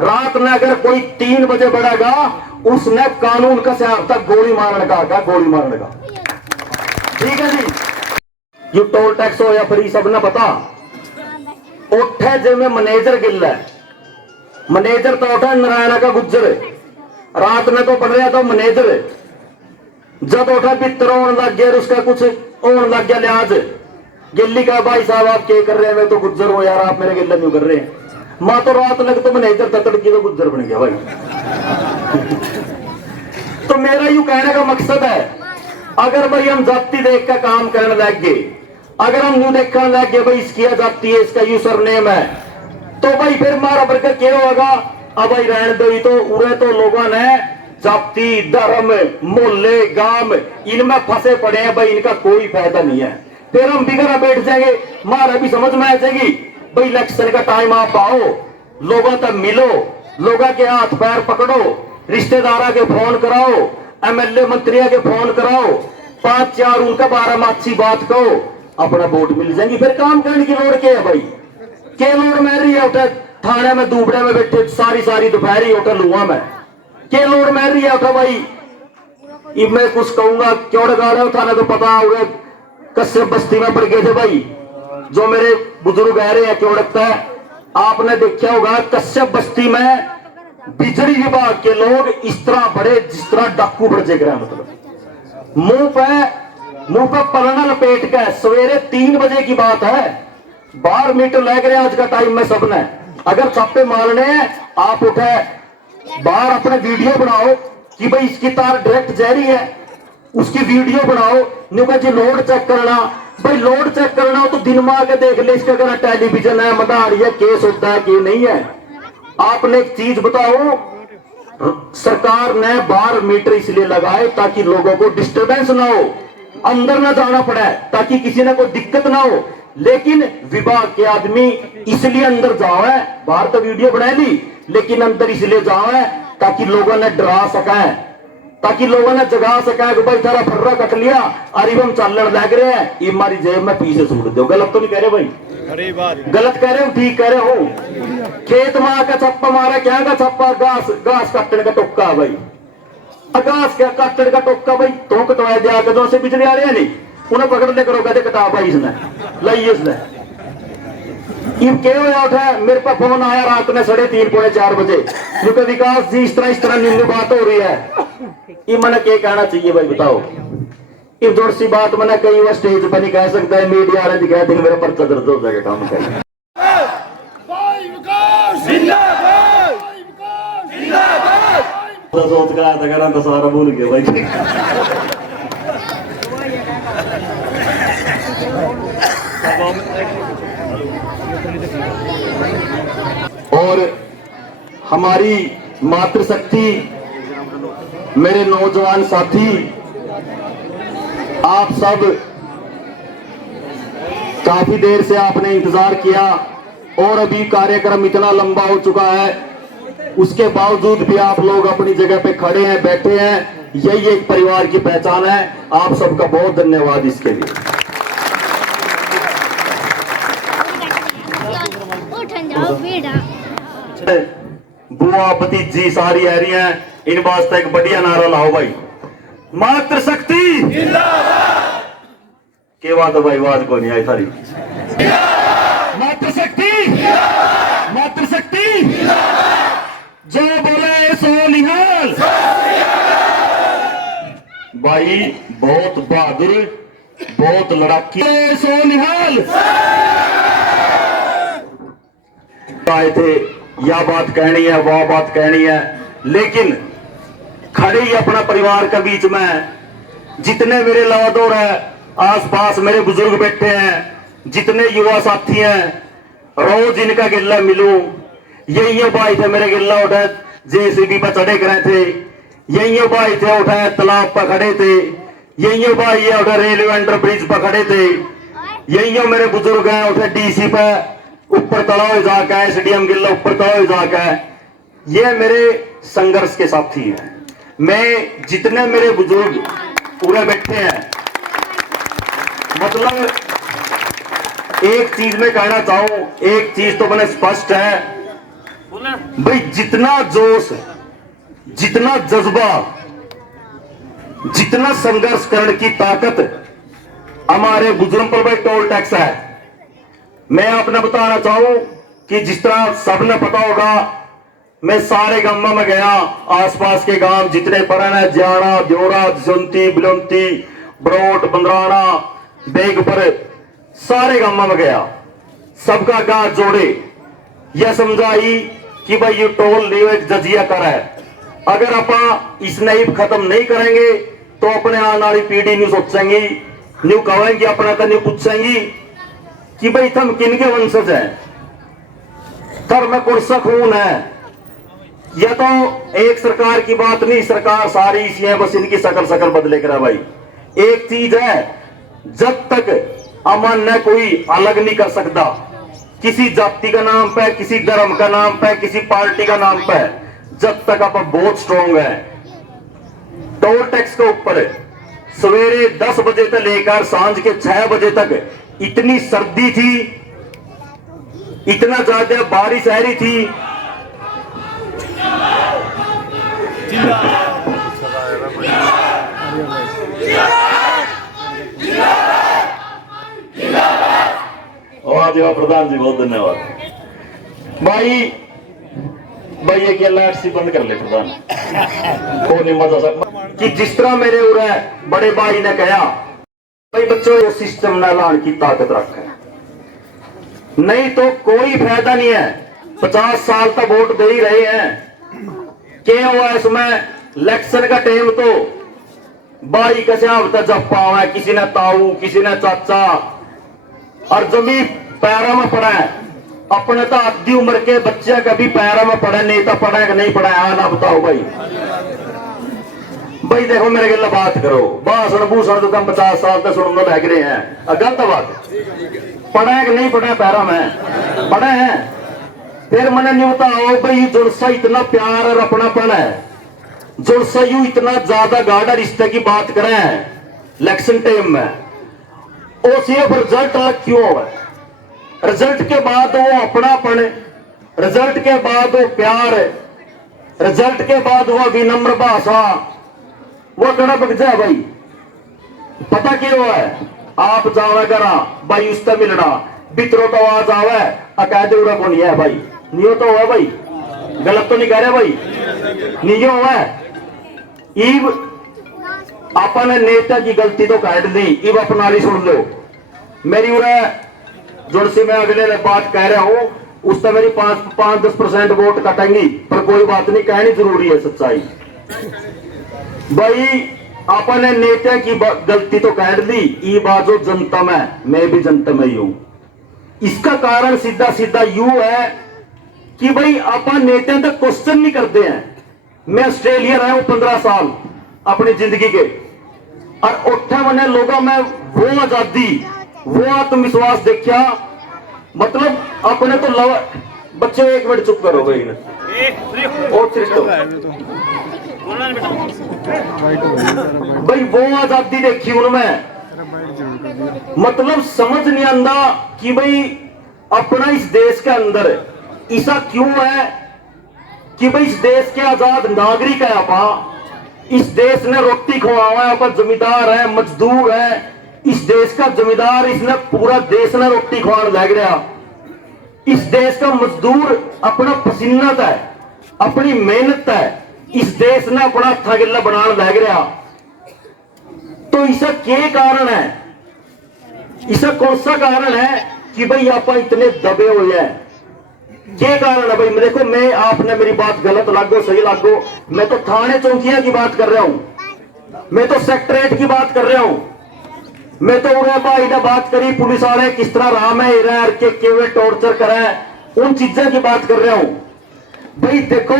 रात में अगर कोई 3 बजे बढ़ेगा उसने कानून का सियाब तक गोली मारने का, क्या गोली मारने का। ठीक है जी। ये टोल टैक्स हो या फ्री सब ना पता उठे जे में मैनेजर गिल है, मैनेजर तो उठा नारायणा का गुज्जर, रात में तो पढ़ रहा था मैनेजर, जब उठा पितर होने लग गया उसका कुछ होने लग गया लिहाज, गिल्ली का भाई साहब आप क्या कर रहे हैं, मैं तो गुज्जर हो यार, आप मेरे गिल्ला क्यों कर रहे हैं। माँ तो रात लग तो मैनेजर तकड़ की तो गुज्जर बन गया भाई। तो मेरा यूं कहने का मकसद है, अगर भाई हम जाति देख का काम करने लग गए, अगर हम यूं देखने लग गए भाई इसकी जाति है, इसका यू सरनेम है, तो भाई फिर मारा बरकर क्या होगा। अब भाई रहने दो, तो उरे तो लोगों ने जाति धर्म मोहल्ले गांव इनमें फंसे पड़े हैं भाई, इनका कोई फायदा नहीं है। फिर हम बिगड़ा बैठ जाएंगे, मारा भी समझ में आ जाएगी भाई इलेक्शन का टाइम आप आओ, लोगों तक मिलो, लोगों के हाथ पैर पकड़ो, रिश्तेदारा के फोन कराओ, एमएलए मंत्रियों के फोन कराओ, 5-4 उनका 12 में अच्छी बात कहो, अपना वोट मिल जाएंगी। फिर काम करने की लोड़ क्या है भाई, क्या लोड़ मैं रही है उठा थाने में दूबड़े में बैठे सारी दोपहरी होटल हुआ मैं, क्या लोड़ मैं रही है उठा भाई। अब मैं कुछ कहूंगा क्यों लगा रहे हो, थाने तो पता होगा कश्यप बस्ती में पड़ गए थे भाई, जो मेरे बुजुर्ग कह रहे हैं क्यों लगता है, आपने देखा होगा कश्यप बस्ती में बिजली विभाग के लोग इस तरह बड़े जिस तरह डाकू बढ़ जाए, मतलब मुंह पे पलना लपेट के, सवेरे 3 बजे की बात है, 12 मीटर लग रहे आज का टाइम में सबने, अगर छापे मारने आप उठे बाहर अपने वीडियो बनाओ कि भाई इसकी तार डायरेक्ट जा रही है, उसकी वीडियो बनाओ, नहीं जी लोड चेक करना, भाई लोड चेक करना हो तो दिन में आके देख ले इसका अगर टेलीविजन है मदारी है केस होता है कि नहीं है। आपने एक चीज बताओ, सरकार ने 12 मीटर इसलिए लगाए ताकि लोगों को डिस्टरबेंस ना हो, अंदर ना जाना पड़े, ताकि किसी ने कोई दिक्कत ना हो, लेकिन विभाग के आदमी इसलिए अंदर जाओ है, बाहर तो वीडियो बना ली लेकिन अंदर इसलिए जाओ है ताकि लोगों ने डरा सके, ताकि लोगों ने जगा सका कि भाई थारा फर्रा कट लिया अरे हम चलने लग रहे हैं, ये हमारी जेब में पीछे सूट दो। गलत तो नहीं कह रहे भाई, अरे बात गलत कह रहे हो ठीक कह रहे हो। खेत में आकर छप्पा मारा, क्या का छप्पा, घास काटने का टोका भाई, घास क्या काटने का टोका भाई, तो कटवाया दिया कदों से बिजली आ रहे हैं नहीं, उन्हें पकड़ने करो कहते कटा भाई इसने लाइए इसने। क्या उठा मेरे पास फोन आया रात में 3:30-4 बजे, क्योंकि विकास जी इस तरह नींबू बात हो रही है, ये मैंने क्या कहना चाहिए भाई बताओ। ये जोर सी बात मैंने कई बार स्टेज पर नहीं कह सकता है, मीडिया वाले दिखाए थे मेरे पर दर्द हो जाएगा काम कर। सोच कर आया था करा तो सारा भूल गया भाई। और हमारी मातृशक्ति, मेरे नौजवान साथी, आप सब काफी देर से आपने इंतजार किया और अभी कार्यक्रम इतना लंबा हो चुका है, उसके बावजूद भी आप लोग अपनी जगह पे खड़े हैं, बैठे हैं, यही एक परिवार की पहचान है। आप सबका बहुत धन्यवाद इसके लिए। बुआ भतीजी सारी आ रही हैं, इन वास्ते एक बढ़िया नारा लाओ भाई, मातृशक्ति जिंदाबाद। के बात है भाई, आवाज को नहीं आई सारी। मातृशक्ति मातृशक्ति जो बोले सो निहाल भाई, बहुत बहादुर, बहुत लड़ाकी, सो निहाल आए थे, यह बात कहनी है वह बात कहनी है, लेकिन खड़े ही अपना परिवार के बीच में, जितने मेरे लादौर है आसपास मेरे बुजुर्ग बैठे हैं, जितने युवा साथी हैं, रोज इनका गिल्ला मिलूं, यही भाई थे मेरे गिल्ला उठा जेसीबी पर चढ़े करे थे, यही भाई थे उठा तालाब पर खड़े थे, यही भाई ये उठा रेलवे अंडर ब्रिज पर खड़े थे, यही मेरे बुजुर्ग हैं उठे डीसी पर ऊपर तलाव जाकर, एसडीएम गिल्ला ऊपर तलाव जाकर, ये मेरे संघर्ष के साथी हैं। मैं जितने मेरे बुजुर्ग पूरे बैठे हैं, मतलब एक चीज में कहना चाहूं, एक चीज तो मैंने स्पष्ट है, भाई जितना जोश, जितना जज्बा, जितना संघर्ष करने की ताकत हमारे गुजरम पर भाई टोल टैक्स है। मैं आपने बताना चाहूं कि जिस तरह सबने पता होगा, मैं सारे गांवों में गया, आसपास के गांव जितने पड़न है, ज्याड़ा, द्योरा, जसवंती, बिलंती, बरोट, बंदराना, बेगपुर, सारे गांवों में गया। सबका गांव जोड़े यह समझाई कि भाई ये टोल नहीं एक जजिया कर है। अगर आप इस नहीं खत्म नहीं करेंगे तो अपने आने वाली पीढ़ी नहीं सोचेंगी, नहीं कहेंगे, अपना तो नहीं पूछेंगी कि भाई तुम किन के वंशज हैं, धर्म कुर्सा खून है। यह तो एक सरकार की बात नहीं, सरकार सारी इसी है, बस इनकी शकल शकल बदले करा। भाई एक चीज है, जब तक अमन न कोई अलग नहीं कर सकता किसी जाति का नाम पे, किसी धर्म का नाम पे, किसी पार्टी का नाम पे, जब तक आप बहुत स्ट्रॉन्ग है। टोल टैक्स के ऊपर सवेरे 10 बजे से लेकर सांझ के 6 बजे तक इतनी सर्दी थी, इतना ज्यादा बारिश आ रही थी। प्रधान जी बहुत धन्यवाद। भाई ये क्या लाइट सी बंद कर ले प्रधान को नहीं मजा सकता कि जिस तरह मेरे उरे बड़े भाई ने कहा, भाई बच्चों ये सिस्टम न लाने की ताकत रखे, नहीं तो कोई फायदा नहीं है। 50 साल तक वोट दे ही रहे हैं, क्या हुआ इसमें? इलेक्शन का टाइम तो भाई कैसे आवता जप्पा हुआ है, किसी ने ताऊ, किसी ने चाचा, और जमी पैरों में पड़ा है। अपने तो आधी उम्र के बच्चे कभी पैरों में पड़े नहीं, तो पड़ा है कि नहीं पड़ा है? ना बताओ भाई। भाई देखो मेरे गला बात करो, भाषण भूषण तो तुम 50 साल तक सुनने लग रहे हैं, गलत बात। पड़ा है कि नहीं पड़ा है? पैरों में पड़े हैं। फिर मैंने नहीं बताओ भाई, जुड़सा इतना प्यार और अपनापन है, जुड़सा यू इतना ज्यादा गाढ़ा रिश्ते की बात करें इलेक्शन टाइम में, और सिर्फ रिजल्ट अलग क्यों है? रिजल्ट के बाद वो अपनापन, रिजल्ट के बाद वो प्यार, रिजल्ट के बाद वो विनम्र भाषा, वो कड़ा बग जाए भाई। पता क्यों है? आप जावे करा भाई, उससे मिलना बितरो तो आवाज आवे, अकायदे उड़ा को नहीं है भाई, नहीं तो हुआ भाई, गलत तो नहीं कह रहे भाई, नहीं हुआ है। इब अपने नेता की गलती तो काट दी, इब अपना सुन लो मेरी उड़ा जोड़ से। मैं अगले बात कह रहा हूं, उससे मेरी 5-10% वोट कटेंगी, पर कोई बात नहीं, कहनी जरूरी है सच्चाई। भाई अपने नेता की गलती तो काट दी, ये बात जो जनता में, मैं भी जनता में ही हूं। इसका कारण सीधा सीधा यू है कि भाई अपन नेता तक क्वेश्चन नहीं करते हैं। मैं ऑस्ट्रेलिया रहा हूं 15 साल अपनी जिंदगी के, और उठे मैंने लोगों में वो आजादी, वो आत्मविश्वास देखा। मतलब अपने तो लव बच्चे, एक मिनट चुप करो भाई, भाई वो आजादी देखी उनमें। मतलब समझ नहीं आता कि भाई अपना इस देश के अंदर ऐसा क्यों है कि भाई इस देश के आजाद नागरिक है, आप इस देश ने रोटी खुआवा है, आप जमींदार है, मजदूर है, इस देश का जमींदार, इसने पूरा देश ने रोटी खुआने लग रहा। इस देश का मजदूर अपना पसीना है, अपनी मेहनत है, इस देश ने अपना थगिल्ला बनाने लग रहा। तो इसका क्या कारण है? इसका कौन सा कारण है कि भाई आप इतने दबे हुए हैं? क्या कारण है भाई? देखो मैं, आपने मेरी बात गलत लागो सही लागो, मैं तो थाने चौकियां की बात कर रहा हूं, मैं तो सेक्रेटरीट की बात कर रहा हूं, मैं तो उन्हें भाई ने बात करी पुलिस वाले किस तरह राम है हिरा के केवल टॉर्चर करे, उन चीजों की बात कर रहा हूं। भाई देखो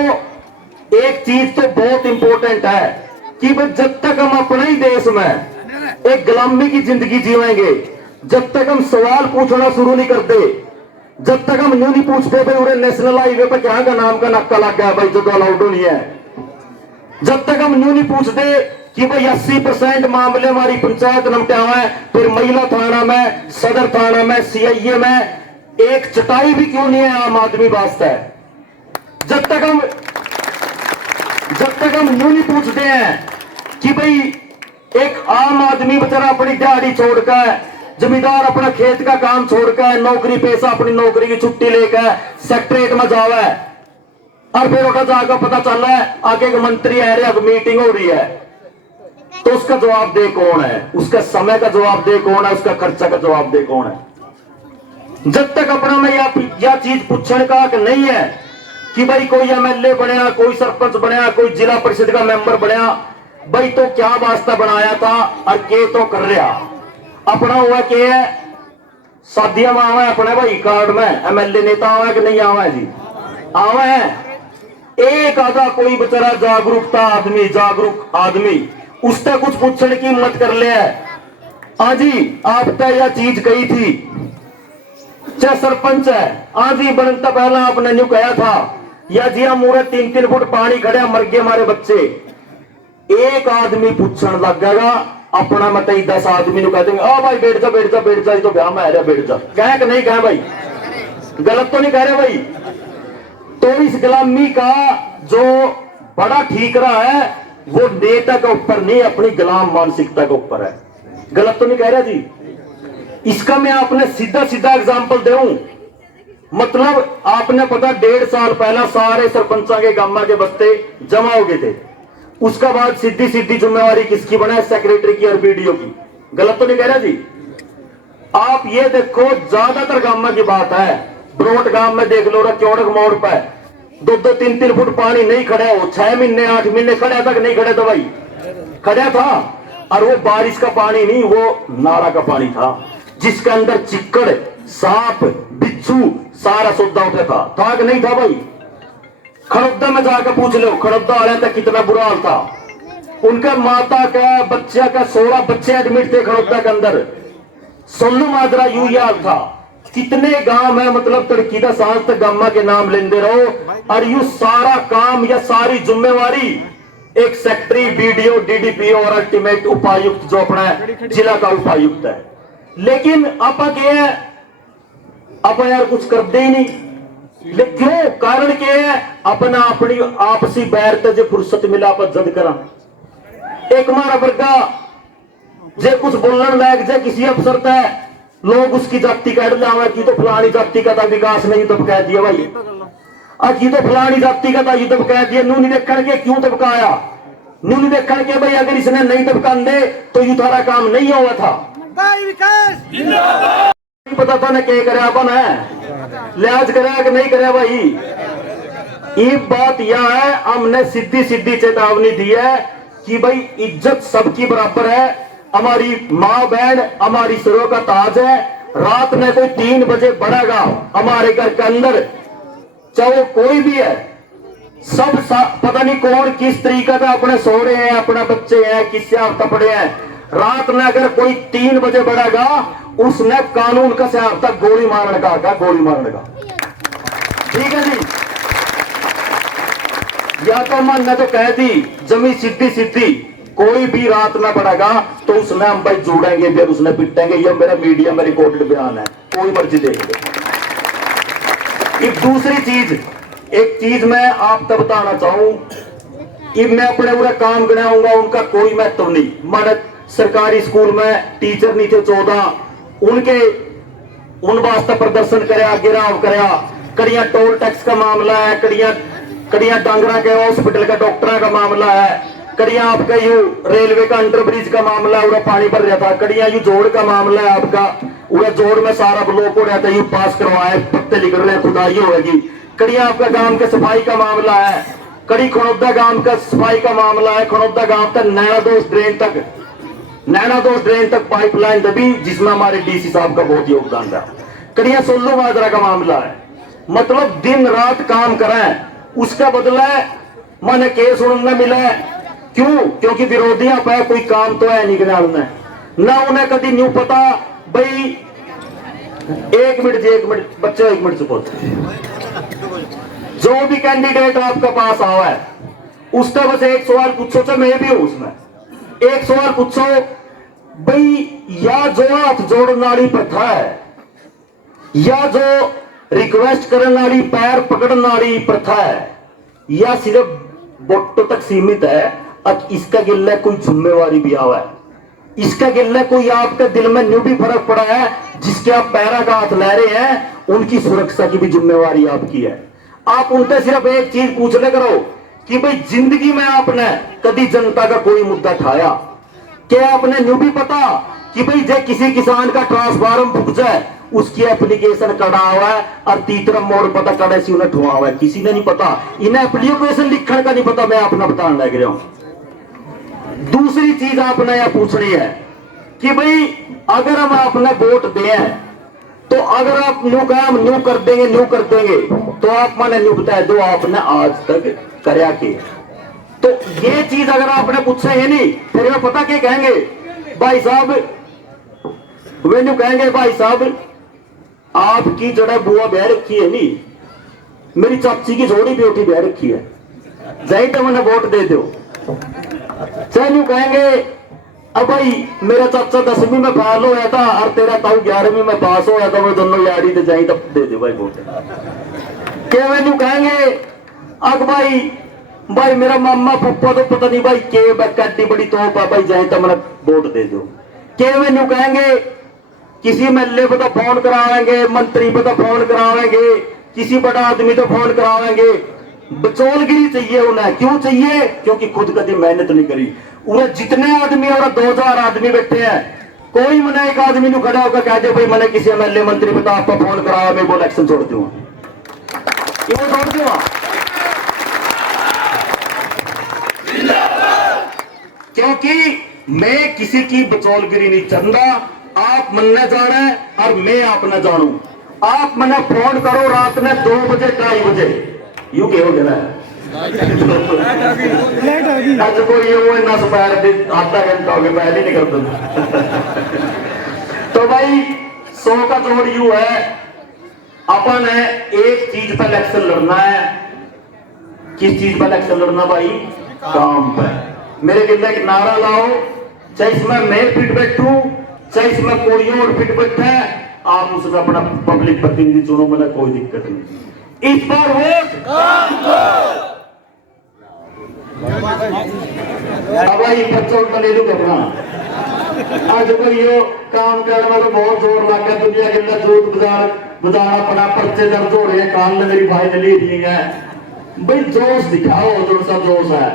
एक चीज तो बहुत इंपॉर्टेंट है कि भाई जब तक हम अपने ही देश में एक गुलामी की जिंदगी जीवेंगे, जब तक हम सवाल पूछना शुरू नहीं करते, जब तक हम यूं नहीं पूछते भाई उन्हें नेशनल हाईवे पर क्या का नाम का नक्का लग गया भाई जो अलाउड नहीं है, जब तक हम यूं नहीं पूछते कि भाई 80% मामले हमारी पंचायत निपटा हुआ है, फिर महिला थाना में, सदर थाना में, सीआईए में एक चटाई भी क्यों नहीं है आम आदमी वास्ते? जब तक हम यूं नहीं पूछते हैं कि भाई एक आम आदमी बेचारा अपनी दिहाड़ी छोड़कर, जमींदार अपना खेत का काम छोड़कर, नौकरी पेशा अपनी नौकरी की छुट्टी लेकर सेक्रेटरीट में जावे और फिर उठा जाकर पता चल रहा है आगे के मंत्री आ रहे, मीटिंग हो रही है, तो उसका जवाब दे कौन है? उसका समय का जवाब दे कौन है? उसका खर्चा का जवाब दे कौन है? जब तक अपना में यह चीज पूछने का हक नहीं है कि भाई कोई एमएलए बनया, कोई सरपंच बनया, कोई जिला परिषद का मेंबर बनया, भाई तो क्या वास्ता बनाया था और के तो कर रहा अपना हुआ के है? शादियां में आवा है अपने भाई कार्ड में एमएलए नेता आवा है कि नहीं आवा है जी? आवा है। एक आधा कोई बेचारा जागरूक आदमी उससे कुछ पूछने की हिम्मत कर ले है। आजी आप तो यह चीज कही थी, चाहे सरपंच है आजी बनता पहला आपने न्यू कहा था या जी हम मूरे 3-3 फुट पानी खड़े मर गए हमारे बच्चे। एक आदमी पूछने लग गएगा अपना मत 10 आदमी कह देंगे आ भाई बैठ जा तो ब्याह में आ रहा बैठ जा, कह कि नहीं कह भाई? गलत तो नहीं कह रहे भाई? तो इस गुलामी का जो बड़ा ठीक रहा है वो नेता के ऊपर नहीं, अपनी गुलाम मानसिकता के ऊपर है। गलत तो नहीं कह रहा जी? इसका मैं आपने सीधा एग्जांपल दूं, मतलब आपने पता 1.5 साल पहला सारे सरपंचा के गामा के बस्ते जमा हो गए थे, उसका बाद सीधी जिम्मेवारी किसकी बना? सेक्रेटरी की और बीडीओ की। गलत तो नहीं कह रहा जी? आप ये देखो ज्यादातर गामा की बात है, ब्रोट गांव में देख लो क्योड़क मोड़ पर 2-2, 3-3 फुट पानी नहीं खड़े हो, 6 महीने 8 महीने खड़े तक नहीं खड़े, तो भाई खड़ा था और वो बारिश का पानी नहीं, वो नाला का पानी था जिसके अंदर चिक्कड़, सांप, बिच्छू सारा सौदा उठा था कि नहीं था भाई? खड़ौदा में जाकर पूछ लो खड़ौदा वाले तक कितना बुरा हाल था। उनका माता का बच्चा का 16 बच्चे एडमिट थे खड़ौदा के अंदर। सोनू माजरा यू हाल था। कितने गांव है, मतलब तड़कीदा सांस तक गामा के नाम लेंदे रहो और यू सारा काम या सारी जिम्मेवारी एक सेक्रेटरी, बीडीओ, डीडीपीओ और अल्टीमेट उपायुक्त जो अपना जिला का उपायुक्त है। लेकिन आप यार कुछ करते ही नहीं। क्यों? कारण क्या है? अपना अपनी आपसी बैर ते फुर्सत मिला आप जद करा। एक मारा वर्गा जे कुछ बोलने लायक जे किसी अफसर था लोग उसकी जाति काट लावा की तो फलानी जाति का था विकास नहीं तब कह दिया भाई, आज ये तो फलानी जाति का था ये तब कह दिया। नू नहीं देखने के क्यों तबकाया? नू नहीं देखने के भाई अगर इसने नहीं तबकान दे तो यू थारा काम नहीं हुआ था। पता था ना क्या करे अपन है, लिहाज करे कि नहीं करे भाई? ये बात यह है, हमने सीधी चेतावनी दी है कि भाई इज्जत सबकी बराबर है। हमारी माँ बहन हमारी सिरों का ताज है। रात में कोई 3 बजे बढ़ेगा हमारे घर के अंदर, चाहे वो कोई भी है, सब पता नहीं कौन किस तरीका का अपने सो रहे हैं, अपने बच्चे हैं, किससे आप तपड़े हैं। रात में अगर कोई 3 बजे बढ़ेगा उसने कानून का सियाब तक गोली मारने का गोली मारने का। ठीक है जी? या तो मन ने तो कह दी जमी सीधी कोई भी रात में बढ़ेगा तो उसने हम भाई जोड़ेंगे फिर उसने पिटेंगे। ये मेरा मीडिया में रिकॉर्डेड बयान है, कोई मर्जी देख ले। एक दूसरी चीज, एक चीज मैं आप तक बताना चाहूं, मैं अपने पूरा काम गिनाऊंगा उनका कोई महत्व नहीं। माना सरकारी स्कूल में टीचर नहीं थे 14, उनके उन वास्ते प्रदर्शन कराया, गिराव कराया। कड़िया टोल टैक्स का मामला है, कड़िया डांगरा के हॉस्पिटल का डॉक्टर का मामला है, कड़िया आपका यू रेलवे का अंडरब्रिज का मामला है, पानी भर रहा था। कड़िया यू जोड़ का मामला है आपका, पूरा जोड़ में सारा ब्लॉक हो रहा था, यू पास करवाए, पत्ते निकल रहे, खुदाई होगी। कड़िया आपका गांव के सफाई का मामला है, कड़ी खड़ौदा गांव का सफाई का मामला है। खड़ौदा गांव तक नैना दोष ड्रेन तक पाइपलाइन दबी जिसमें हमारे डीसी साहब का बहुत योगदान था। कड़िया सोल्लू माजरा का मामला है। मतलब दिन रात काम करें, उसका बदला माने केस उन्हें मिला है। क्यों? क्योंकि विरोधियों पे कोई काम तो है नहीं गिनाने ना, उन्हें कभी न्यू पता भाई। 1 मिनट बच्चे 1 मिनट चुप। जो भी कैंडिडेट आपका पास आवा है उसका बस एक सवाल पूछो, चाहे मैं भी हूं उसमें। एक सवाल पूछो भाई, या जो हाथ जोड़ने वाली प्रथा है या जो रिक्वेस्ट करने वाली पैर पकड़ने वाली प्रथा है, या सिर्फ बोटो तक सीमित है? अब इसका गिल्ला कोई जिम्मेवारी भी आवा है, इसका गिल्ला कोई आपके दिल में न्यू भी फर्क पड़ा है, जिसके आप पैरा का हाथ ले रहे हैं उनकी सुरक्षा की भी जिम्मेवारी आपकी है। आप उनसे सिर्फ एक चीज पूछ ले करो कि भाई जिंदगी में आपने कभी जनता का कोई मुद्दा उठाया? क्या आपने न्यू भी पता कि भाई जो किसी किसान का ट्रांसफार्म फूक जाए उसकी एप्लीकेशन कड़ा हुआ है और तीसरा मोड़ पता कड़े से उन्हें ठुआ हुआ है? किसी ने नहीं पता, इन्हें एप्लीकेशन लिखने का नहीं पता। मैं अपना बताने लग रहा हूं। दूसरी चीज आपने यह पूछनी है कि भाई अगर हम आपने वोट दें तो अगर आप न्यू काम न्यू कर देंगे तो आप मैंने न्यू बता दो आपने आज तक करया के। तो ये चीज अगर आपने पूछा है नहीं, फिर वो पता क्या कहेंगे भाई साहब, वे न्यू कहेंगे भाई साहब आपकी जड़ा बुआ बह रखी है नहीं, मेरी चाची की जोड़ी बेटी बह रखी है, जाए तो मैंने वोट दे दो। चाहे न्यू कहेंगे अब भाई मेरा चाचा 10वीं में फेल होया था और तेरा ताऊ 11वीं में पास होया था, वो दोनों यारी तो जाई तब दे दे भाई वोट। क्या वे न्यू कहेंगे अब भाई मेरा मामा फुप्पा तो पता नहीं भाई के बैठी बड़ी तोप है भाई, जाए तो मैंने वोट दे दो। क्या वे न्यू कहेंगे किसी एमएलए को तो फोन करावेंगे, मंत्री को तो फोन करावेंगे, किसी बड़ा आदमी तो फोन करावेंगे, बचौलगिरी चाहिए उन्हें। क्यों चाहिए? क्योंकि खुद कभी मेहनत नहीं करी। उन्हें जितने आदमी और 2000 आदमी बैठे हैं, कोई मैंने एक आदमी को खड़ा होकर कह दे भाई मैंने किसी एमएलए मंत्री को तो आपको फोन कराया, मैं वो इलेक्शन छोड़ दूंगा, ये छोड़ दूंगा। क्योंकि मैं किसी की बचौलगिरी नहीं चाहता। आप मन्ने जाना और मैं आप न जानू। आप मन्ने फोन करो रात में 2 बजे 2:30 बजे, यू के हो गया आज कोई इतना सुबह आधा घंटा हो गया पहले नहीं करता। तो भाई 100 का जोड़ यू है, अपन है एक चीज पर इलेक्शन लड़ना है। किस चीज पर इलेक्शन लड़ना भाई? काम पर। मेरे गिरने एक नारा लाओ, चाहे इसमें मैं फिट बैठू चाहे इसमें कोई और फिट बैठा है, आप उसमें अपना पब्लिक प्रतिनिधि चुनो, मतलब कोई दिक्कत नहीं। इस बार वोट भाई बच्चों ले लूंगा अपना। आज को यो काम करने में तो बहुत जोर लग गया, दुनिया के अंदर जोत बाजार अपना पर्चे दर्ज हो रहे हैं, कान ने मेरी भाई ने ले दी है। भाई जोश दिखाओ, जो सा जोश है,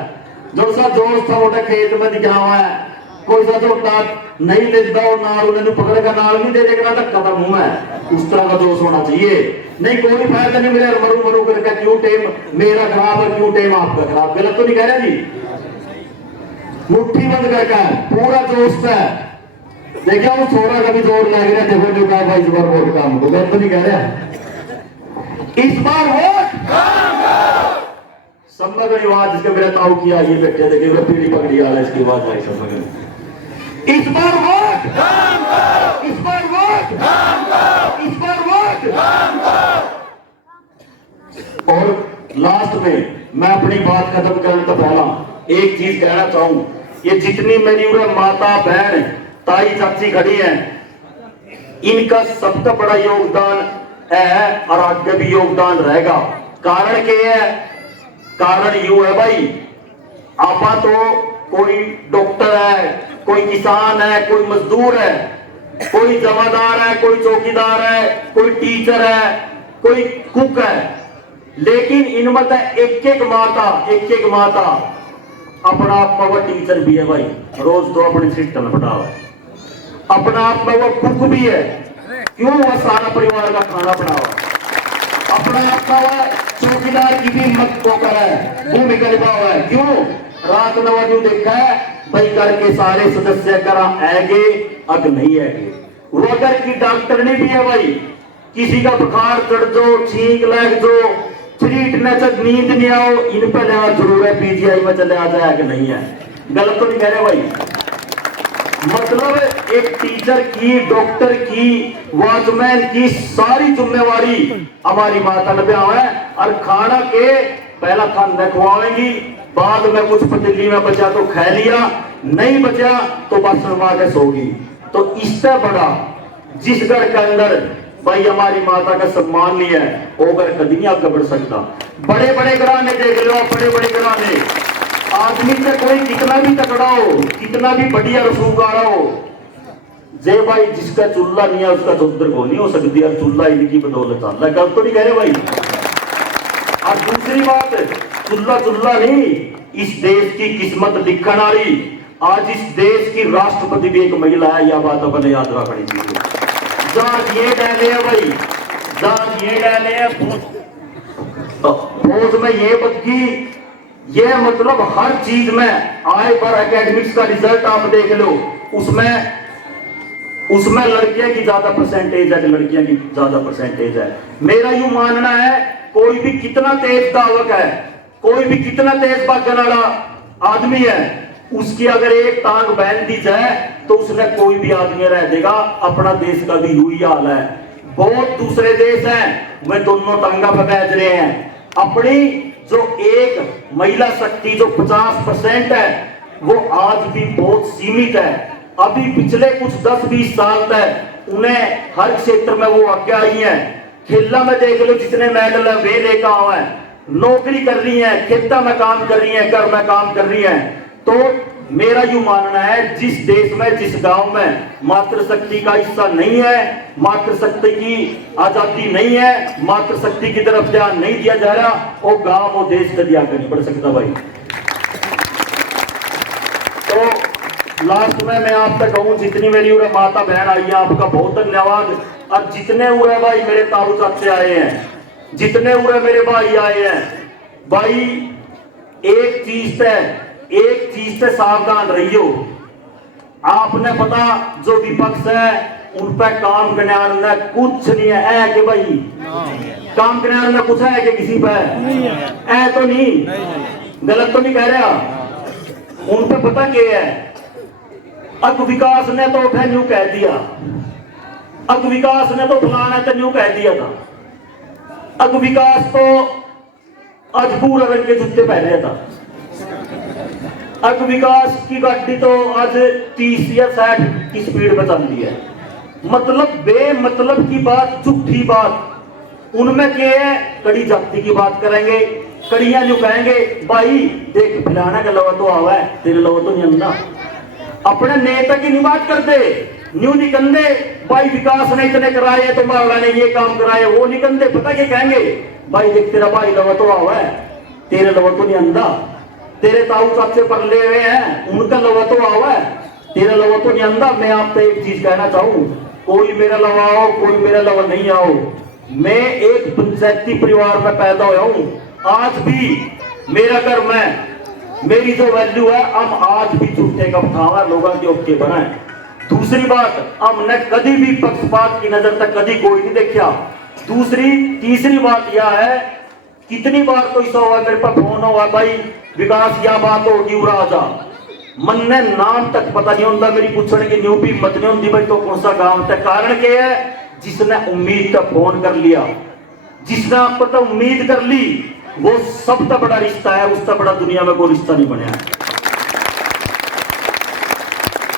जो सा जोश था वो खेत में दिखाओ है। कोई सा जोटा नहीं लेता और नाल उन्हें पकड़ेगा, नाल नहीं दे देगा धक्का तो मुंह है, उस तरह का जोश होना चाहिए। नहीं कोई फायदा नहीं मेरे मरू मरू करके, क्यों टाइम मेरा खराब है, क्यों टाइम आपका खराब। गलत तो नहीं कह रहे जी? मुट्ठी बंद करके पूरा जोश है। देखा वो छोरा का भी जोर लग रहा है, देखो जो कहा भाई इस बार वोट काम को, गलत तो नहीं कह रहा। इस बार वोट समग्र आवाज जिसके मेरा ताऊ किया ये बैठे देखिए पीढ़ी पकड़ी आ रहा है, इसकी आवाज आई समग्र। इस बार वोट, इस बार वोट, इस बार वोट। और लास्ट में मैं अपनी बात खत्म करने तो पहला एक चीज कहना चाहूं, ये जितनी मेरी उन्हें माता बहन ताई चाची खड़ी हैं, इनका सबसे बड़ा योगदान है और आगे भी योगदान रहेगा। कारण क्या है? कारण यू है भाई, आपा तो कोई डॉक्टर है, कोई किसान है, कोई मजदूर है, कोई जमादार है, कोई चौकीदार है, कोई टीचर है, कोई कुक है, लेकिन इनमें तो एक एक माता अपना आप में वो टीचर भी है भाई, रोज तो अपने सिस्टम में पढ़ा हुआ, अपना आप में वो कुक भी है। क्यों? वह सारा परिवार का खाना बना हुआ, अपना आप का वह चौकीदार की भी मत को करे भूमिका निभा हुआ है। क्यों? रात नवाजू देखा है भाई घर के सारे सदस्य करा आएगे अग नहीं आएगे। वो अगर की डॉक्टर नहीं भी है भाई, किसी का बुखार चढ़ जो, छींक लग जो, ट्रीटमेंट से नींद नहीं आओ, इन पर लेना जरूर है, पीजीआई में चले आ जाए कि नहीं है। गलत तो नहीं कह रहे भाई? मतलब एक टीचर की, डॉक्टर की, वॉचमैन की सारी जिम्मेवारी हमारी माता ने है। और खाना के पहला खाना खुआएंगी, बाद में कुछ पतीली में बचा तो खा लिया, नहीं बचा तो बस के सोगी। तो इससे बड़ा जिस घर के अंदर भाई हमारी माता का सम्मान नहीं है, वो अगर कभी नहीं आगे बढ़ सकता। बड़े बड़े घराने देख लो, बड़े बड़े घराने, आदमी से कोई कितना भी तकड़ा हो, कितना भी बढ़िया रसूखदार हो, जे भाई जिसका चूल्हा नहीं है उसका चौधर को नहीं हो सकती, और चूल्हा इनकी बदौलत आता है। गलत तो नहीं कह रहे भाई। और दूसरी बात, चूल्हा चूल्हा नहीं, इस देश की किस्मत लिखण वाली आज इस देश की राष्ट्रपति भी एक महिला है, यह बात अपने याद रखनी चाहिए। जहां ये डाले है भाई, जहां ये डाले है फौज में ये बग्गी, ये मतलब हर चीज में आए पर एकेडमिक्स का रिजल्ट आप देख लो, उसमें लड़कियां की ज्यादा परसेंटेज है, लड़कियां की ज्यादा परसेंटेज है। मेरा यूं मानना है, कोई भी कितना तेज धावक है, कोई भी कितना तेज भागने वाला आदमी है, उसकी अगर एक टांग बहन दी जाए तो उसने कोई भी आदमी रह देगा। अपना देश का भी यही हाल है। बहुत दूसरे देश हैं वे दोनों टांगा पे बैठ रहे हैं। अपनी जो एक महिला शक्ति जो 50% है वो आज भी बहुत सीमित है। अभी पिछले कुछ 10-20 साल तक उन्हें हर क्षेत्र में वो आगे आई है। खेला में देख लो, जितने मेडल है वे लेकर आए हैं, नौकरी कर रही है, खेता में काम कर रही है, घर में काम कर रही है। तो मेरा यूं मानना है, जिस देश में जिस गांव में मातृशक्ति का हिस्सा नहीं है, मातृशक्ति की आजादी नहीं है, मातृशक्ति की तरफ ध्यान नहीं दिया जा रहा, वो गांव वो देश कभी आगे नहीं बढ़ सकता भाई। तो लास्ट में मैं आप तक कहूं, जितनी मेरी उरे माता बहन आई है आपका बहुत धन्यवाद। और जितने उरे भाई मेरे ताऊ चाचे आए हैं, जितने उरे मेरे भाई आए हैं, भाई एक चीज से सावधान रहियो। आपने पता जो विपक्ष है उन पर काम करने में कुछ नहीं है कि भाई काम करने में कुछ है कि किसी पर ऐ तो नहीं, गलत तो नहीं कह रहा। उन पे पता क्या है, अब विकास ने तो उठे न्यू कह दिया, अब विकास ने तो फलाना तो न्यू कह दिया था, अब विकास तो आज पूरा रंग के जूते पहने था, अब विकास की गाड़ी तो आज 30 या 60 की स्पीड पर चल रही है। मतलब बेमतलब की बात, झूठी बात। उनमें क्या है, कड़ी जाति की बात करेंगे, कड़ियां जो कहेंगे भाई देख फलाना का लवा तो आवा है, तेरे लवा तो नहीं अंदा। अपने नेता की नहीं बात करते, न्यू निकंदे भाई विकास ने इतने कराए तो मावड़ा ने ये काम कराए, वो निकंदे पता क्या कहेंगे, भाई देख तेरा भाई लवा तो आवा है, तेरे लवा तो नहीं अंदा। तेरे ताऊ चाचे पर ले हुए हैं, उनका लवा तो आवा है, तेरा लवा तो नहीं अंदा। मैं आपसे एक चीज कहना चाहूं, कोई मेरा लवा आओ, कोई मेरा लवा नहीं आओ, मैं एक पंचायती परिवार में पैदा हुआ हूं। आज भी मेरा घर में मेरी जो वैल्यू है, हम आज भी झूठे का उठावा लोगों के ओके बनाए। दूसरी बात, हमने कभी भी पक्षपात की नजर तक कभी कोई नहीं देखा। तीसरी बात यह है, कितनी बार तो ऐसा हुआ मेरे पास फोन हुआ, भाई विकास क्या बात होगी उरा आजा, मन ने नाम तक पता नहीं होता, मेरी पूछने की न्यू भी मत नहीं होती भाई तो कौन सा गांव तक। कारण क्या है, जिसने उम्मीद तक फोन कर लिया, जिसने आप पता उम्मीद कर ली, वो सबसे बड़ा रिश्ता है, उससे बड़ा दुनिया में कोई रिश्ता नहीं बनया।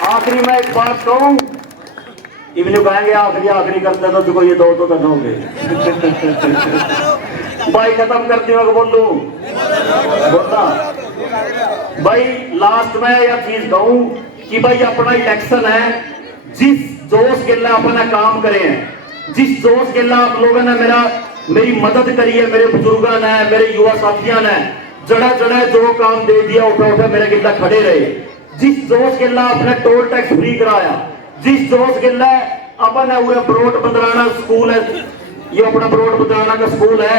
आखिरी में एक बात कहूं, इवने कहेंगे आखिरी करते तो देखो ये दो तो करनोगे भाई खत्म करती हूँ, बोलूं बोलना भाई। लास्ट में यह चीज कहूं कि भाई अपना इलेक्शन है, जिस जोश के लिए अपना काम करें, जिस जोश के लिए आप लोगों ने मेरी मदद करी है, मेरे बुजुर्गों ने, मेरे युवा साथियों ने जड़ा जो काम दे दिया उठा मेरे गिल्ला खड़े रहे, जिस जोश के लिए आपने टोल टैक्स फ्री कराया, जिस जोश के लिए अपने ब्रोड बंदराना स्कूल है, ये अपना ब्रोड बंदराना का स्कूल है,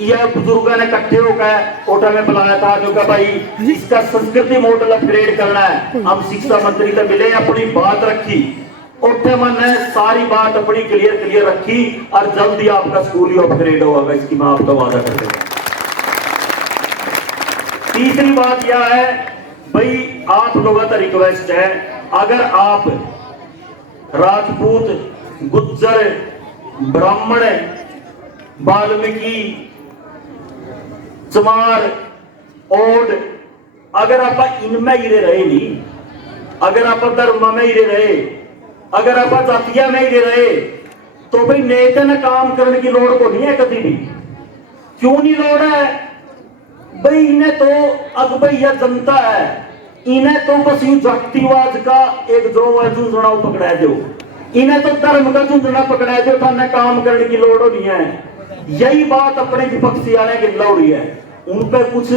यह बुजुर्गों ने इकट्ठे होकर ओटा में बुलाया था, जो कि भाई इसका संस्कृति मॉडल अपग्रेड करना है। हम शिक्षा मंत्री से मिले, अपनी बात रखी, ओटे मन ने सारी बात अपनी क्लियर रखी, और जल्दी आपका स्कूल ही अपग्रेड होगा, इसकी मैं आपका वादा कर रहा हूं। तीसरी बात यह है भाई, आप लोगों का रिक्वेस्ट है, अगर आप राजपूत, गुज्जर, ब्राह्मण, वाल्मीकि, चमार, ओड, अगर आप इनमें ही रहे नहीं, अगर आप धर्म में ही रहे, अगर आप जातिया में ही रहे, तो भाई नेता ने काम करने की लोड़ को नहीं है कभी भी। क्यों नहीं लोड़ है भाई? इन्हें तो अब भाई यह जनता है, इन्हें तो बस यू जातिवाद का एक जो है झुंझुना पकड़ा दो, इन्हें तो धर्म का झुंझुना पकड़ा दो, थाने काम करने की लोड़ नहीं है। यही बात अपने विपक्षी वाले की लड़ रही है। उन पर कुछ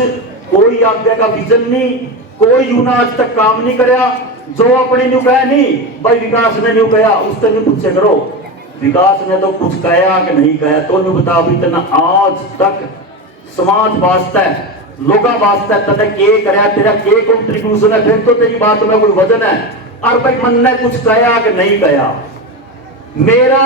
कोई आज्ञा का विजन नहीं, कोई यूं आज तक काम नहीं कराया। जो अपने न्यू कहा नहीं भाई विकास ने न्यू कहा, उससे नहीं पूछे करो विकास ने तो कुछ कहा कि नहीं कहा, तो न्यू बता भी तना आज तक समाज वास्ते लोगों वास्ते तने के कराया, तेरा के कंट्रीब्यूशन है, फिर तो तेरी बात में कोई वजन है। और भाई मन ने कुछ कहा कि नहीं कहा। मेरा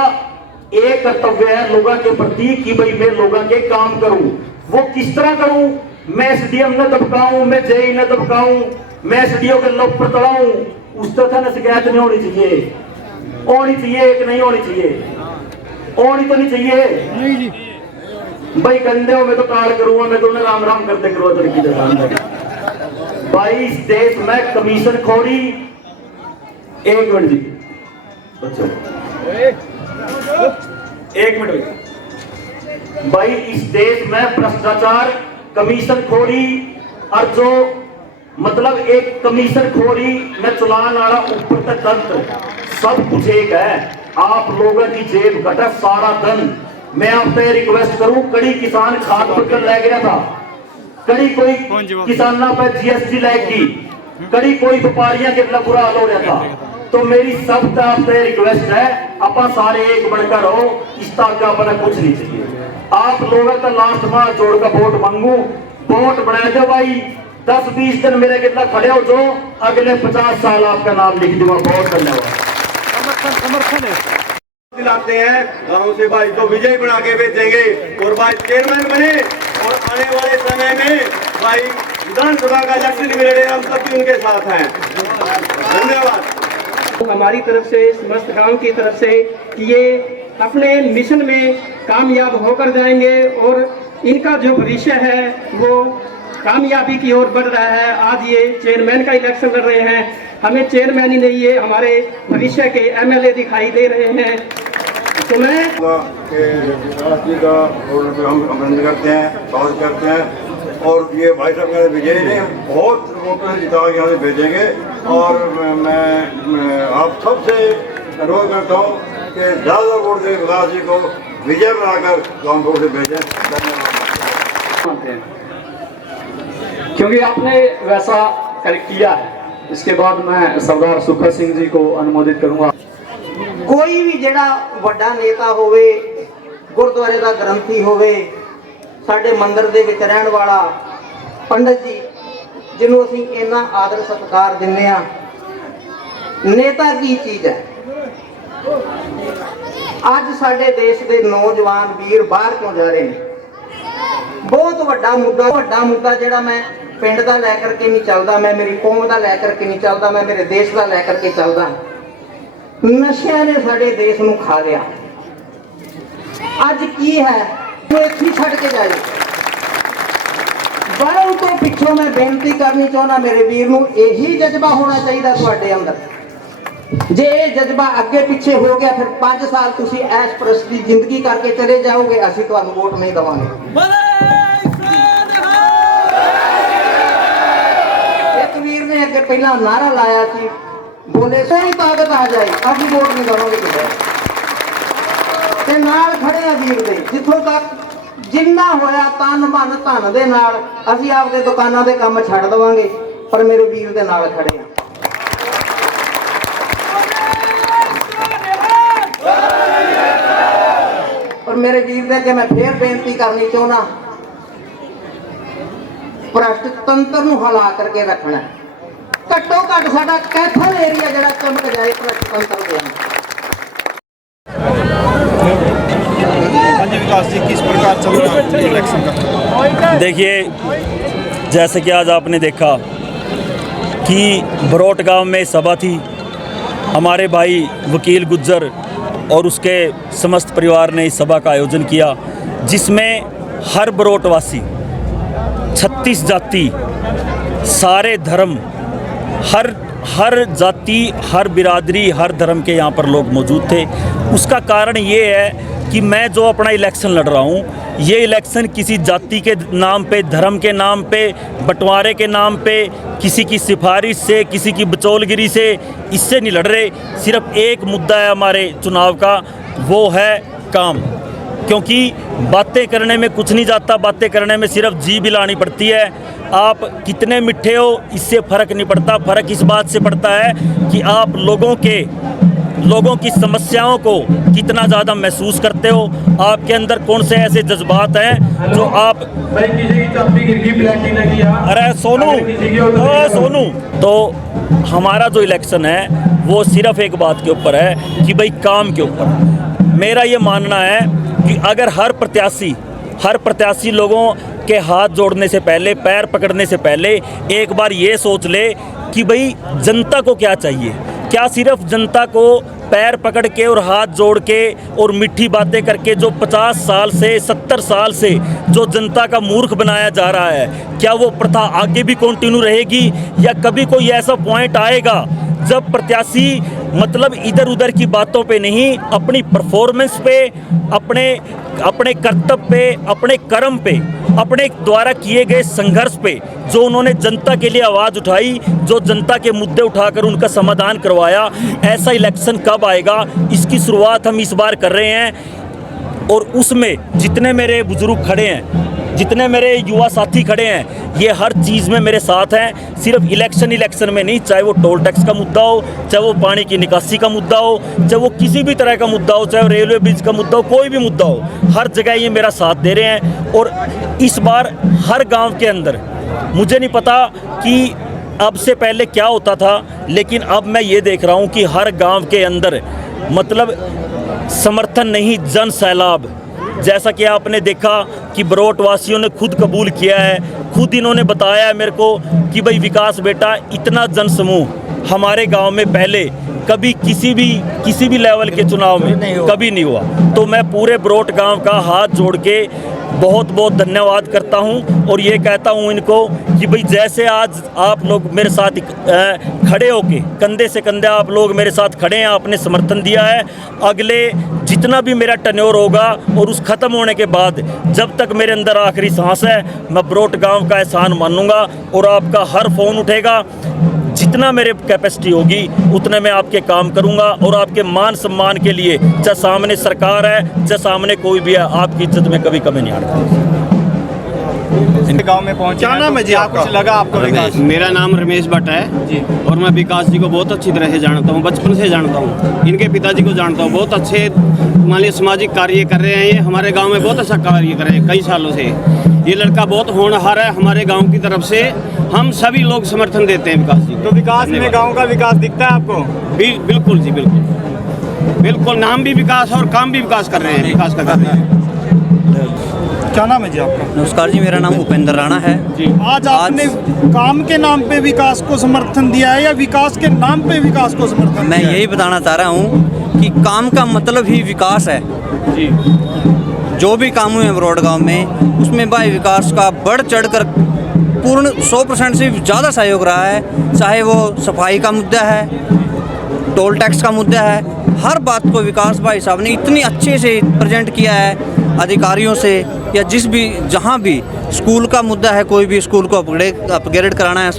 एक कर्तव्य है लोगों के प्रति कि भाई मैं लोगों के काम करूं। वो किस तरह करूं? मैं एसडीएम ने दबकाऊं, मैं जेई ने दबकाऊं, मैं एसडीओ के लोग पर तड़ाऊं, उस तरह से शिकायत नहीं होनी चाहिए। होनी चाहिए एक नहीं होनी चाहिए, होनी तो नहीं चाहिए नहीं जी। भाई कंधे हो मैं तो कार करूंगा, मैं तो उन्हें राम राम करते करूंगा लड़की दुकान। भाई इस देश में कमीशन खोरी, एक मिनट जी बच्चों एक मिनट भाई, इस देश में भ्रष्टाचार, कमीशन खोरी और जो मतलब एक कमीशन खोरी में चलान वाला ऊपर तक तंत्र सब कुछ एक है। आप लोगों की जेब घटा सारा धन। मैं आपसे रिक्वेस्ट करूं, कड़ी किसान खाद पकड़ ले गया था, कड़ी कोई किसानों पर जीएसटी लगी, कड़ी कोई व्यापारियों के लिए बुरा हाल हो रहा था। तो मेरी सब आपसे रिक्वेस्ट है, अपा सारे एक बनकर हो, इस तरह का अपना कुछ नहीं चाहिए। आप लोगों का लास्ट माह जोड़ का वोट मांगू, वोट बना दो भाई। 10-20 दिन मेरे कितना खड़े हो जो अगले 50 साल आपका नाम लिख दूंगा। बहुत धन्यवाद। समर्थन है दिलाते हैं गांव से भाई तो विजय बना के भेजेंगे और भाई चेयरमैन बने और आने वाले समय में भाई विधानसभा का इलेक्शन भी लड़े, हम सब उनके साथ हैं। धन्यवाद हमारी तरफ से, समस्त गांव की तरफ से कि ये अपने मिशन में कामयाब होकर जाएंगे और इनका जो भविष्य है वो कामयाबी की ओर बढ़ रहा है। आज ये चेयरमैन का इलेक्शन लड़ रहे हैं, हमें चेयरमैन ही नहीं है, हमारे भविष्य के एमएलए दिखाई दे रहे हैं। तो मैं हम अभिनंदन करते हैं, स्वागत करते हैं। और ये भाई साहब कहते विजय ने बहुत वोटों से जिता के यहाँ से भेजेंगे और मैं आप सबसे अनुरोध करता हूँ कि ज़्यादा वोट दे विकास जी को विजय बनाकर गाँव से भेजें। धन्यवाद। क्योंकि आपने वैसा किया है। इसके बाद मैं सरदार सुखा सिंह जी को अनुमोदित करूंगा। कोई भी जेड़ा ਵੱਡਾ नेता होवे, गुरुद्वारे का ग्रंथी होवे, साडे मंदिर दे विच रहण वाला पंडित जी जिन्हों असीं इन्ना आदर सत्कार दिंदे आ, नेता की चीज़ है। अज साडे देश के नौजवान वीर बाहर क्यों जा रहे हैं? बहुत वड्डा मुद्दा जेड़ा मैं पिंड का लै करके नहीं चलता, मैं मेरी कौम का लै करके नहीं चलता, मैं मेरे देश का लै करके चलता। नशिया ने साडे देश नूं खा लिया। अज की है इत्थे छड्ड के जाए। बाहरों तो पिछों मैं बेनती करनी चाहना मेरे वीर नूं, यही जज्बा होना चाहिए तुहाडे अंदर। जे जज्बा अगे पिछे हो गया फिर 5 साल तुसी ऐश प्रस्त की जिंदगी करके चले जाओगे, असीं तुहानूं वोट नहीं देवांगे। वीर ने अगे पहला नारा लाया सी, बोले सोई ताकत आ जाए, अभी वोट नहीं देवांगे किसी नाल खड़े आ वीर दे। जिथों तक जिन्ना होया तन मन धन दे नाल असीं आपदे दुकानां दे काम छड्ड देवांगे, पर मेरे वीर दे नाल खड़े आ। और मेरे वीर दे अगे मैं फिर बेनती करनी चाहना, भ्रष्ट तंत्र नूं हिला करके रखना। घट्टो घट साडा कैथल एरिया जिहड़ा चमक जाए भ्रष्ट तंत्र दे अंदर। विकास जी किस प्रकार चल रहा है इलेक्शन का? देखिए, जैसे कि आज आपने देखा कि बरोट गांव में सभा थी, हमारे भाई वकील गुज्जर और उसके समस्त परिवार ने इस सभा का आयोजन किया, जिसमें हर बरोटवासी, 36 जाति, सारे धर्म, हर हर जाति, हर बिरादरी, हर धर्म के यहाँ पर लोग मौजूद थे। उसका कारण ये है कि मैं जो अपना इलेक्शन लड़ रहा हूँ, ये इलेक्शन किसी जाति के नाम पे, धर्म के नाम पे, बंटवारे के नाम पे, किसी की सिफारिश से, किसी की बिचौलगिरी से, इससे नहीं लड़ रहे। सिर्फ एक मुद्दा है हमारे चुनाव का, वो है काम। क्योंकि बातें करने में कुछ नहीं जाता, बातें करने में सिर्फ जी भी लानी पड़ती है। आप कितने मिठे हो इससे फ़र्क नहीं पड़ता, फ़र्क इस बात से पड़ता है कि आप लोगों की समस्याओं को कितना ज़्यादा महसूस करते हो, आपके अंदर कौन से ऐसे जज्बात हैं जो आप। अरे सोनू तो हमारा जो इलेक्शन है वो सिर्फ एक बात के ऊपर है कि भाई काम के ऊपर। मेरा ये मानना है कि अगर हर प्रत्याशी लोगों के हाथ जोड़ने से पहले, पैर पकड़ने से पहले एक बार ये सोच ले कि भाई जनता को क्या चाहिए। क्या सिर्फ जनता को पैर पकड़ के और हाथ जोड़ के और मीठी बातें करके जो 50 साल से 70 साल से जो जनता का मूर्ख बनाया जा रहा है, क्या वो प्रथा आगे भी कंटिन्यू रहेगी, या कभी कोई ऐसा पॉइंट आएगा जब प्रत्याशी मतलब इधर उधर की बातों पे नहीं, अपनी परफॉर्मेंस पे, अपने कर्तव्य पे, अपने कर्म पे, अपने द्वारा किए गए संघर्ष पे, जो उन्होंने जनता के लिए आवाज़ उठाई, जो जनता के मुद्दे उठाकर उनका समाधान करवाया, ऐसा इलेक्शन कब आएगा, इसकी शुरुआत हम इस बार कर रहे हैं। और उसमें जितने मेरे बुजुर्ग खड़े हैं, जितने मेरे युवा साथी खड़े हैं, ये हर चीज़ में मेरे साथ हैं। सिर्फ इलेक्शन में नहीं, चाहे वो टोल टैक्स का मुद्दा हो, चाहे वो पानी की निकासी का मुद्दा हो, चाहे वो किसी भी तरह का मुद्दा हो, चाहे रेलवे ब्रिज का मुद्दा हो, कोई भी मुद्दा हो, हर जगह ये मेरा साथ दे रहे हैं। और इस बार हर गांव के अंदर, मुझे नहीं पता कि अब से पहले क्या होता था, लेकिन अब मैं ये देख रहा हूँ कि हर गाँव के अंदर मतलब समर्थन नहीं, जन सैलाब। जैसा कि आपने देखा कि बरोट वासियों ने खुद कबूल किया है, खुद इन्होंने बताया है मेरे को कि भाई विकास बेटा, इतना जनसमूह हमारे गांव में पहले कभी किसी भी लेवल के चुनाव में कभी नहीं हुआ। तो मैं पूरे बरोट गांव का हाथ जोड़ के बहुत बहुत धन्यवाद करता हूं और ये कहता हूं इनको कि भाई जैसे आज आप लोग मेरे साथ खड़े होके, कंधे से कंधे आप लोग मेरे साथ खड़े हैं, आपने समर्थन दिया है। अगले जितना भी मेरा टन्योर होगा और उस ख़त्म होने के बाद जब तक मेरे अंदर आखिरी सांस है, मैं बरोट गांव का एहसान मानूंगा और आपका हर फ़ोन उठेगा। जितना मेरे कैपेसिटी होगी उतने मैं आपके काम करूंगा और आपके मान सम्मान के लिए, चाहे सामने सरकार है, चाहे सामने कोई भी है, आपकी इज्जत में कभी कमी नहीं आती। गांव में पहुंचे, क्या नाम है जी आपका? कुछ लगा आपको विकास? मेरा नाम रमेश भट्ट है जी, और मैं विकास जी को बहुत अच्छी तरह से जानता हूँ, बचपन से जानता हूँ। इनके पिताजी को जानता हूँ, बहुत अच्छे मान लीजिए सामाजिक कार्य कर रहे हैं। ये हमारे गांव में बहुत अच्छा कार्य कर रहे हैं कई सालों से। ये लड़का बहुत होनहार है, हमारे गांव की तरफ से हम सभी लोग समर्थन देते हैं विकास जी। तो विकास में गाँव का विकास दिखता है आपको? बिल्कुल जी, बिल्कुल। नाम भी विकास और काम भी विकास कर रहे हैं, विकास का कर रहे हैं। क्या नाम है जी आपका? नमस्कार जी, मेरा नाम उपेंद्र राणा है जी। आज आपने काम के नाम पे विकास को समर्थन दिया है या विकास के नाम पे विकास को समर्थन? मैं यही बताना चाह रहा हूँ कि काम का मतलब ही विकास है जी। जो भी काम हुए हैं बरोट गाँव में, उसमें भाई विकास का बढ़ चढ़ कर पूर्ण 100% से ज़्यादा सहयोग रहा है। चाहे वो सफाई का मुद्दा है, टोल टैक्स का मुद्दा है, हर बात को विकास भाई साहब ने इतनी अच्छे से प्रेजेंट किया है अधिकारियों से, या जहाँ भी स्कूल का मुद्दा है, कोई भी स्कूल को अपग्रेड कराना है,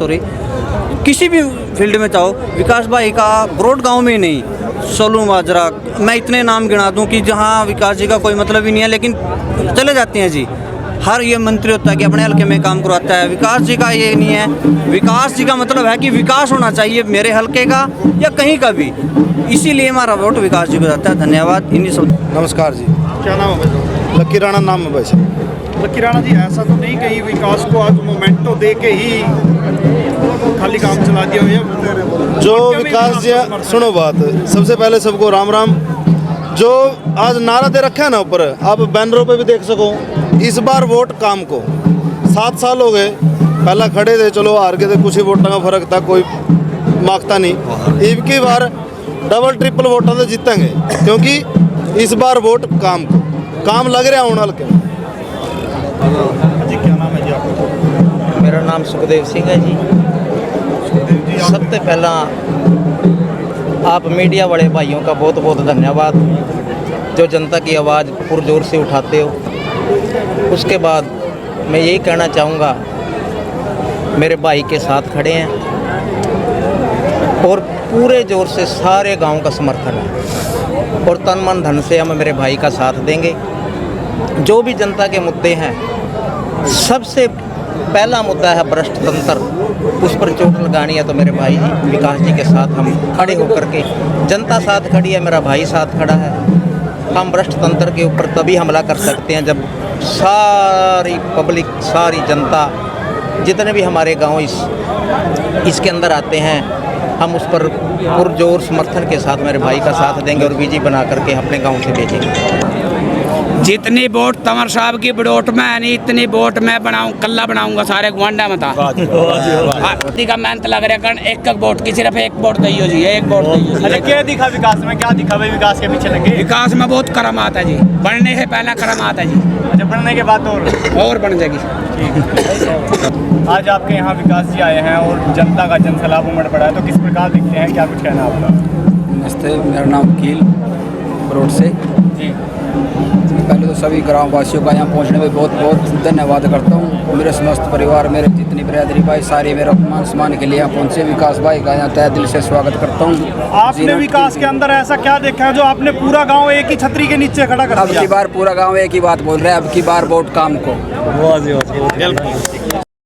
किसी भी फील्ड में चाहो, विकास भाई का बरोट गांव में ही नहीं, सोलू माजरा, मैं इतने नाम गिना दूं कि जहां विकास जी का कोई मतलब ही नहीं है, लेकिन चले जाते हैं जी। हर ये मंत्री होता है कि अपने हल्के में काम करवाता है, विकास जी का ये नहीं है। विकास जी का मतलब है कि विकास होना चाहिए मेरे हल्के का या कहीं का भी, इसीलिए हमारा वोट विकास जी को जाता है। धन्यवाद। इन्हीं सब। नमस्कार जी, क्या नाम है भाई? लक्की राणा नाम है भाई साहब। लक्की राणा जी, ऐसा तो नहीं कहीं विकास को आज मोमेंटो दे के ही खाली काम चला दिया हुआ? जो विकास जी, सुनो बात, सबसे पहले सबको राम राम। जो आज नारा दे रखा है ना ऊपर, आप बैनरों पे भी देख सको, इस बार वोट काम को। 7 साल हो गए, पहला खड़े थे, चलो हार गए थे, कुछ ही वोटों का फर्क था, कोई मांगता नहीं। एक की बार डबल ट्रिपल वोटों से जीतेंगे, क्योंकि इस बार वोट काम को, काम लग रहा है हल्के में। जी, क्या नाम है जी आपका? मेरा नाम सुखदेव सिंह है जी। सुखदेव जी, सबसे पहला आप मीडिया वाले भाइयों का बहुत बहुत धन्यवाद, जो जनता की आवाज़ पुरजोर से उठाते हो। उसके बाद मैं यही कहना चाहूँगा, मेरे भाई के साथ खड़े हैं और पूरे जोर से सारे गांव का समर्थन है और तन मन धन से हम मेरे भाई का साथ देंगे। जो भी जनता के मुद्दे हैं, सबसे पहला मुद्दा है भ्रष्ट तंत्र, उस पर चोट लगानी है तो मेरे भाई जी विकास जी के साथ हम खड़े होकर के, जनता साथ खड़ी है, मेरा भाई साथ खड़ा है। हम भ्रष्ट तंत्र के ऊपर तभी हमला कर सकते हैं जब सारी पब्लिक, सारी जनता, जितने भी हमारे गांव इसके अंदर आते हैं, हम उस पर पुरजोर समर्थन के साथ मेरे भाई का साथ देंगे और बीजी बना करके अपने गांव से भेजेंगे। जितनी वोट तंवर साहब की वोट में है नहीं, इतनी वोट मैं बनाऊं, कल्ला बनाऊंगा सारे गुआंडा में था। का मेहनत लग रहा है, एक एक वोट की सिर्फ एक वोट दी हो जी, एक वोट दी हो। अच्छा, क्या दिखा विकास में, क्या दिखा भाई विकास के पीछे लगे? विकास में बहुत करामात है जी, बढ़ने से पहला करामात है जी। अच्छा, बढ़ने के बाद और बढ़ जाएगी। आज आपके यहाँ विकास जी आए हैं और जनता का जनसैलाब उमड़ पड़ा है, तो किस प्रकार दिखते हैं, क्या कुछ कहना आपका? नमस्ते, मेरा नाम वकील रोड से जी। पहले तो सभी ग्रामवासियों का यहाँ पहुँचने में बहुत बहुत धन्यवाद करता हूँ। मेरे समस्त परिवार, मेरे जितनी बिरादरी भाई सारी मेरा मान सम्मान के लिए यहाँ पहुँचे। विकास भाई का यहाँ तहे दिल से स्वागत करता हूँ। आपने विकास के अंदर ऐसा क्या देखा है जो आपने पूरा गांव एक ही छतरी के नीचे खड़ा कर दिया? अब की बार पूरा गांव एक ही बात बोल रहा है, अब की बार वोट काम को।